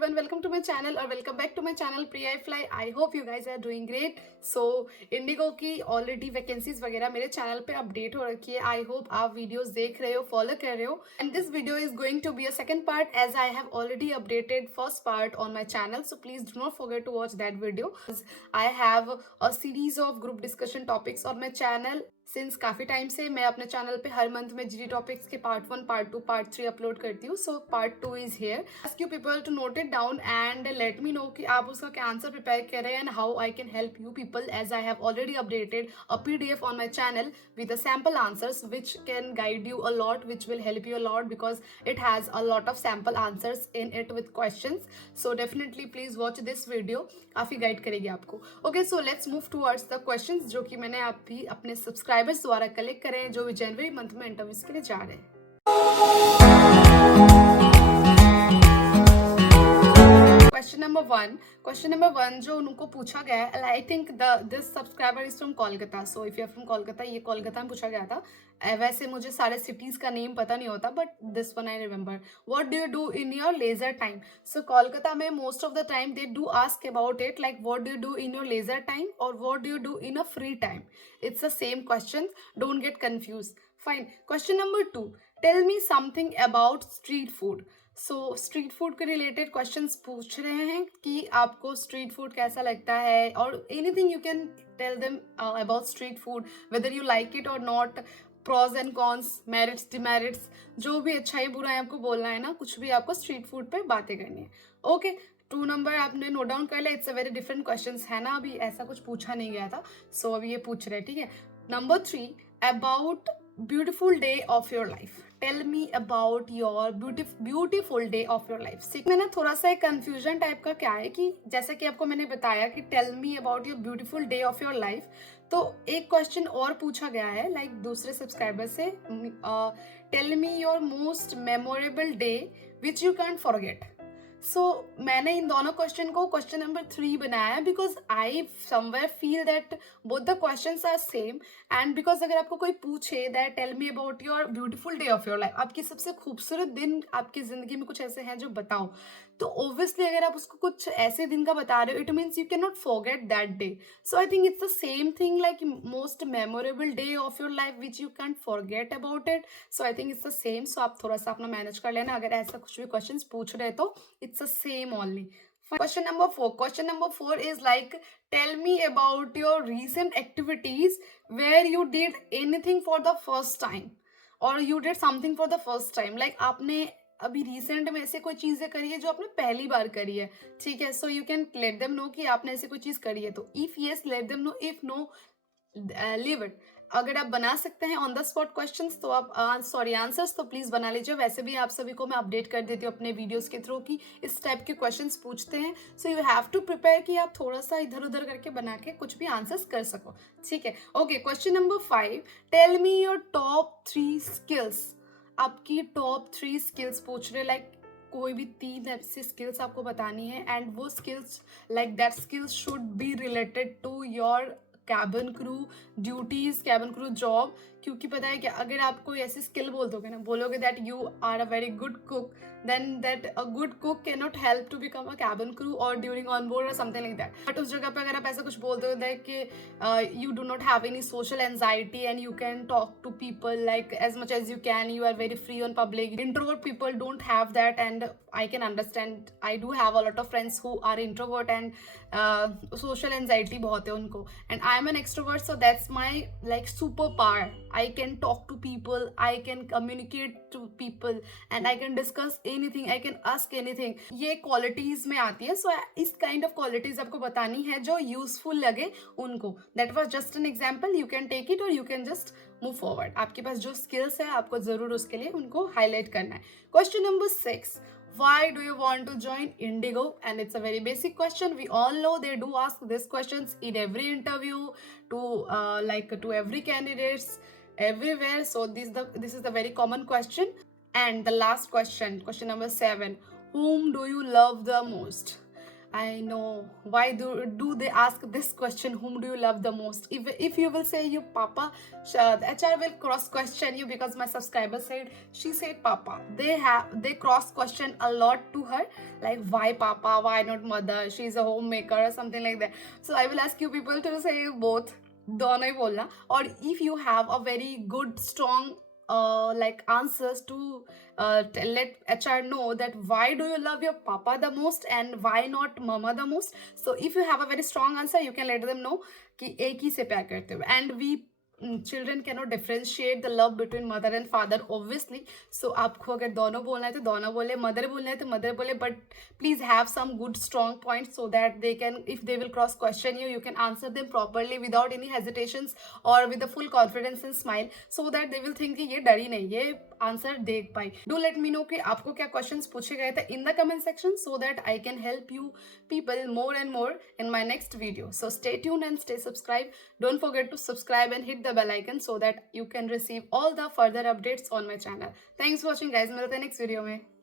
everyone, welcome to my channel or welcome back to my channel Priya Fly. I hope you guys are doing great. So Indigo की already vacancies वगैरह मेरे चैनल पे अपडेट हो रखी है. I hope आप वीडियोस देख रहे हो, फॉलो कर रहे हो. And this video is going to be a second part as I have already updated first part on my channel. So please do not forget to watch that video. I have a series of group discussion topics on my channel since काफी time से. मैं अपने channel पे हर month में GD topics के part 1, part 2, part 3 upload करती हूँ. So part 2 is here. Ask you people to note it down and let me know कि आप उसका क्या आंसर प्रिपेयर कर रहे हैं and how I can help you people as I have already updated a PDF on my channel with the sample answers which can guide you a lot, which will help you a lot because it has a lot of sample answers in it with questions. So definitely please watch this video. काफी गाइड करेगी आपको. Okay, so let's move towards the questions जो कि मैंने आप भी अपने सब्सक्राइबर्स द्वारा कलेक्ट करे हैं जो भी जनवरी मंथ में इंटरव्यूज के लिए जा रहे हैं. Question number one जो उनको पूछा गया है. I think this subscriber is from Kolkata. So if you are from Kolkata, ये कोलकाता में पूछा गया था. वैसे मुझे सारे सिटीज का नेम पता नहीं होता but this one I remember. What do you do in your leisure time? So Kolkata में most of the time they do ask about it like what do you do in your leisure time और what do you do in a free time. It's the same question, don't get confuse. Fine. Question number 2, tell me something about street food. So street food के related questions पूछ रहे हैं कि आपको street food कैसा लगता है और anything you can tell them about street food, whether you like it और not, pros and cons, merits demerits, जो भी अच्छाई बुराई आपको बोलना है ना, कुछ भी आपको स्ट्रीट फूड पे बातें करनी है. ओके, 2 नंबर आपने नोट डाउन कर लिया. It's a very different question है ना, अभी ऐसा कुछ पूछा नहीं गया था. सो अभी ये पूछ रहे हैं, ठीक है. Number 3, about beautiful day of your life. Tell me about your beautiful day of your life. सीख में ना थोड़ा सा एक कंफ्यूजन टाइप का क्या है कि जैसे कि आपको मैंने बताया कि tell me about your beautiful day of your life, तो एक क्वेश्चन और पूछा गया है लाइक दूसरे सब्सक्राइबर से, tell me your most memorable day which you can't forget. So मैंने इन दोनों क्वेश्चन को क्वेश्चन नंबर 3 बनाया है because I somewhere feel that both the questions are same. And because अगर आपको कोई पूछे that tell me about your beautiful day of your life, आपकी सबसे खूबसूरत दिन आपकी जिंदगी में कुछ ऐसे हैं जो बताओ, तो ऑब्वियसली अगर आप उसको कुछ ऐसे दिन का बता रहे हो, it means you can not forget that day. So I think it's the same thing like most memorable day of your life which you can forget about it. So I think it's the same. So आप थोड़ा सा अपना मैनेज कर लेना अगर ऐसा कुछ भी क्वेश्चन पूछ रहे तो it's the same only. Question number 4. Question number 4 is like, tell me about your recent activities where you did anything for the first time or you did something for the first time. Like आपने अभी रिसेंट में ऐसे कोई चीजें करी है जो आपने पहली बार करी है, ठीक है. So you can let them know कि आपने ऐसे कोई चीज करी है. तो if yes let them know, if no leave it. अगर आप बना सकते हैं ऑन द स्पॉट क्वेश्चंस तो आप आंसर्स तो प्लीज बना लीजिए. वैसे भी आप सभी को मैं अपडेट कर देती हूँ अपने वीडियोस के थ्रू कि इस टाइप के क्वेश्चंस पूछते हैं. So you have to prepare कि आप थोड़ा सा इधर उधर करके बना के कुछ भी आंसर्स कर सको, ठीक है. Okay, question number 5, tell me your top 3 skills. आपकी टॉप 3 स्किल्स पूछ रहे लाइक कोई भी 3 ऐसी स्किल्स आपको बतानी है एंड वो skills like that skills should be related to your cabin crew duties, cabin crew job. क्योंकि पता है क्या, अगर आप कोई ऐसी स्किल बोल दोगे ना, बोलोगे that you are a very good cook, then that a good cook can not help to become a cabin crew और ड्यूरिंग ऑन बोर्ड और समथिंग लाइक दैट. बट उस जगह पे अगर आप ऐसा कुछ बोल दो दैट कि you do not have any social anxiety and you can talk to people like as much as you can, you are very free on public. Introvert people don't have that and I can understand. I do have a lot of friends who are introvert and social anxiety बहुत है उनको, and I am an extrovert. So that's my like super power. I can talk to people, I can communicate to people and I can discuss anything, I can ask anything. ये qualities में आती है. So इस kind of qualities आपको बतानी है जो useful लगे उनको. That was just an example. You can take it or you can just move forward. आपके पास जो skills है आपको जरूर उसके लिए उनको highlight करना है. Question number 6. Why do you want to join Indigo? And it's a very basic question. We all know they do ask these questions in every interview to every candidates everywhere. So this is the very common question. And the last question, question number 7, whom do you love the most? I know. Why do they ask this question? Whom do you love the most? If you will say you Papa, the HR will cross question you because my subscriber said she said Papa. They cross question a lot to her, like why Papa, why not mother? She's a homemaker or something like that. So I will ask you people to say both. दोनों ही बोलना. Or if you have a very good strong like answers to let HR know that why do you love your papa the most and why not mama the most. So if you have a very strong answer, you can let them know कि एक ही से प्यार करते हो. And we children cannot differentiate the love between mother and father obviously. So आपको अगर दोनों बोलना है तो दोनों बोले, mother बोलना है तो mother बोले, but please have some good strong points so that they can, if they will cross question you can answer them properly without any hesitations or with the full confidence and smile, so that they will think कि ये डरी नहीं, ये आंसर देख पाई. Do let me know कि आपको क्या क्वेश्चंस पूछे गए थे in the comment section, so that I can help you people more and more in my next video. So stay tuned and stay subscribed. Don't forget to subscribe and hit the bell icon so that you can receive all the further updates on my channel. Thanks for watching guys. मिलते हैं next video में.